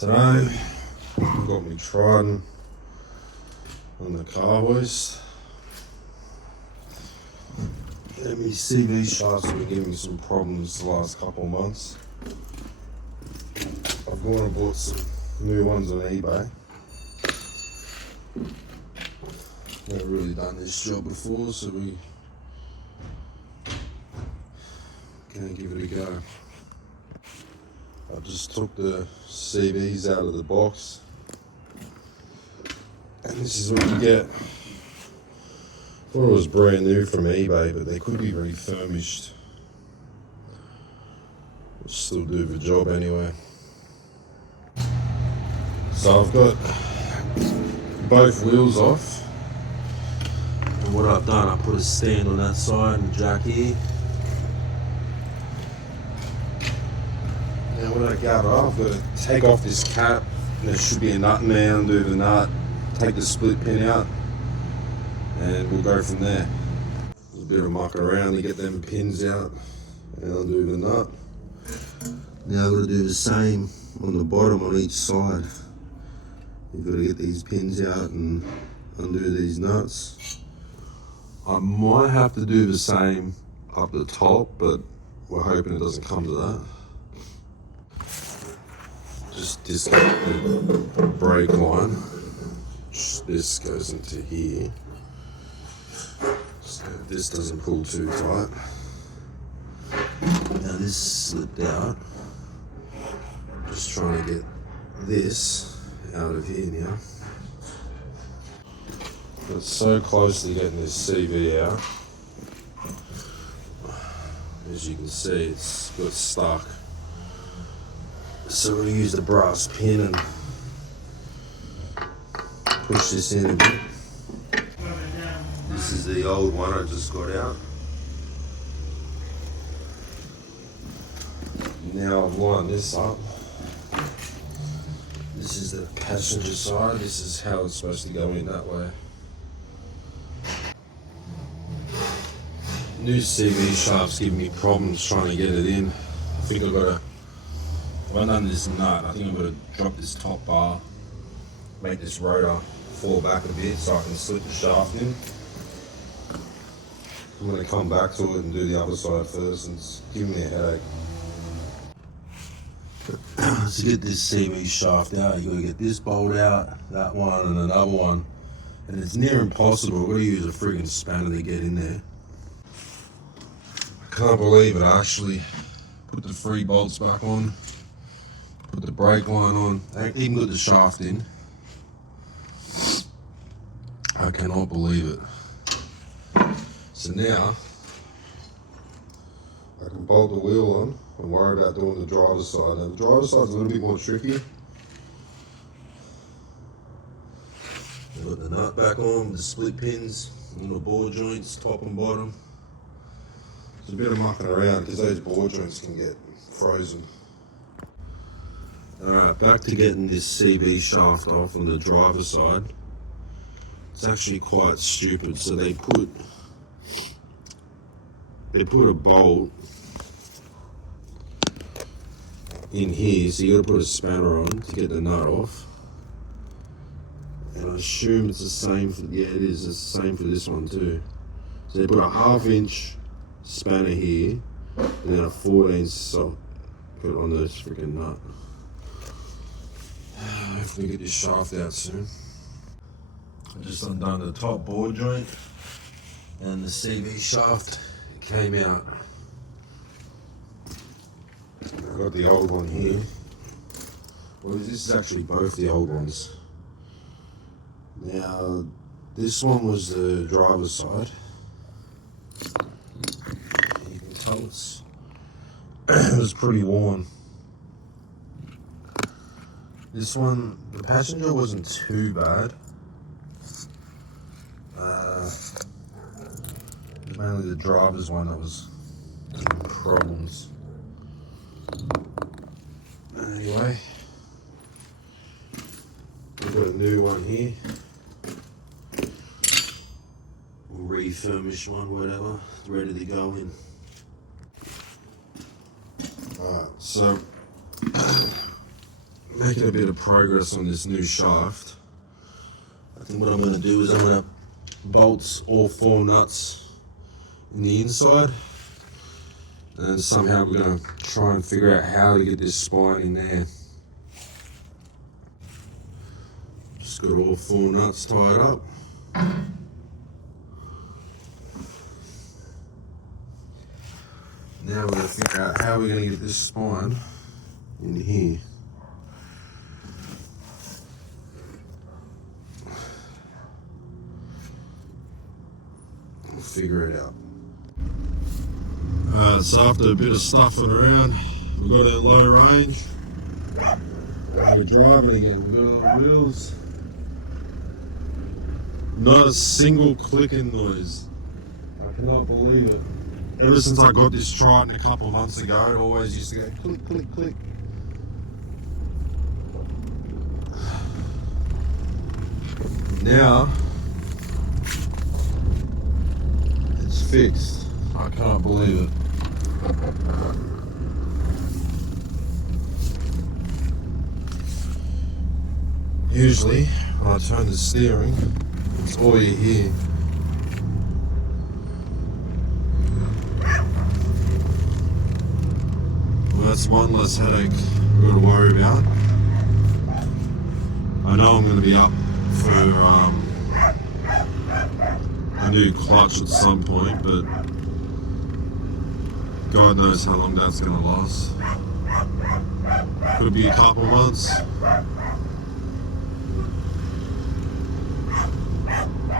Today, I've got my Triton on the car hoist. And my CV shafts have been giving me some problems the last couple of months. I've gone and bought some new ones on eBay. Never really done this job before, so we're gonna give it a go. I just took the CVs out of the box, and this is what you get. Thought it was brand new from eBay, but they could be refurbished. It'll still do the job anyway. So I've got both wheels off, and what I've done, I put a stand on that side and jack here. Now when I get it off, I've got to take off this cap. There should be a nut in there, undo the nut, take the split pin out, and we'll go from there. There's a bit of mucking around to get them pins out and undo the nut. Now I've got to do the same on the bottom on each side. You've got to get these pins out and undo these nuts. I might have to do the same up the top, but we're hoping it doesn't come to that. Just disconnect the brake line. This goes into here, so this doesn't pull too tight. Now this slipped out. Just trying to get this out of here now. But so close to getting this CV out. As you can see, it's got stuck. So we're going to use the brass pin and push this in a bit. This is the old one I just got out. Now I've lined this up. This is the passenger side. This is how it's supposed to go in that way. New CV shaft's giving me problems trying to get it in. I think I've got to, if I've done this nut, I think I've got to drop this top bar, make this rotor fall back a bit so I can slip the shaft in. I'm going to come back to it and do the other side first, and it's giving me a headache. To get this CV shaft out, you've got to get this bolt out, that one and another one, and it's near impossible. I've got to use a friggin' spanner to get in there. I can't believe it, I actually put the 3 bolts back on, put the brake line on, I even got the shaft in. I cannot believe it. So now, I can bolt the wheel on and worry about doing the driver's side. Now the driver's side's a little bit more tricky. I've got the nut back on with the split pins on the ball joints, top and bottom. There's a bit of mucking around because those ball joints can get frozen. Alright, back to getting this CV shaft off on the driver's side. It's actually quite stupid. So they put a bolt in here, so you got to put a spanner on to get the nut off. And I assume it's the same for, yeah it is, it's the same for this one too. So they put a 1/2-inch spanner here, and then a 14 socket on this freaking nut. Hopefully get this shaft out soon. I just undone the top ball joint, and the CV shaft came out. I've got the old one here. Well, this is actually both the old ones. Now, this one was the driver's side. You can tell it was pretty worn. This one, the passenger wasn't too bad. It was mainly the driver's one that was giving problems. Anyway, we've got a new one here. Or refurbished one, whatever. It's ready to go in. Alright, so making a bit of progress on this new shaft. I think what I'm going to do is I'm going to bolt all 4 nuts in the inside, and then somehow we're going to try and figure out how to get this spine in there. Just got all 4 nuts tied up. Now we're going to figure out how we're going to get this spine in here. We'll figure it out. So after a bit of stuffing around, we've got it at low range. We're driving again, we've got it on wheels. Not a single clicking noise. I cannot believe it. Ever since I got this Triton a couple of months ago, it always used to go click, click, click. Now, it's fixed. I can't believe it. Usually, when I turn the steering, it's all you hear. Well, that's one less headache we've got to worry about. I know I'm going to be up for a new clutch at some point, but God knows how long that's going to last. Could be a couple months.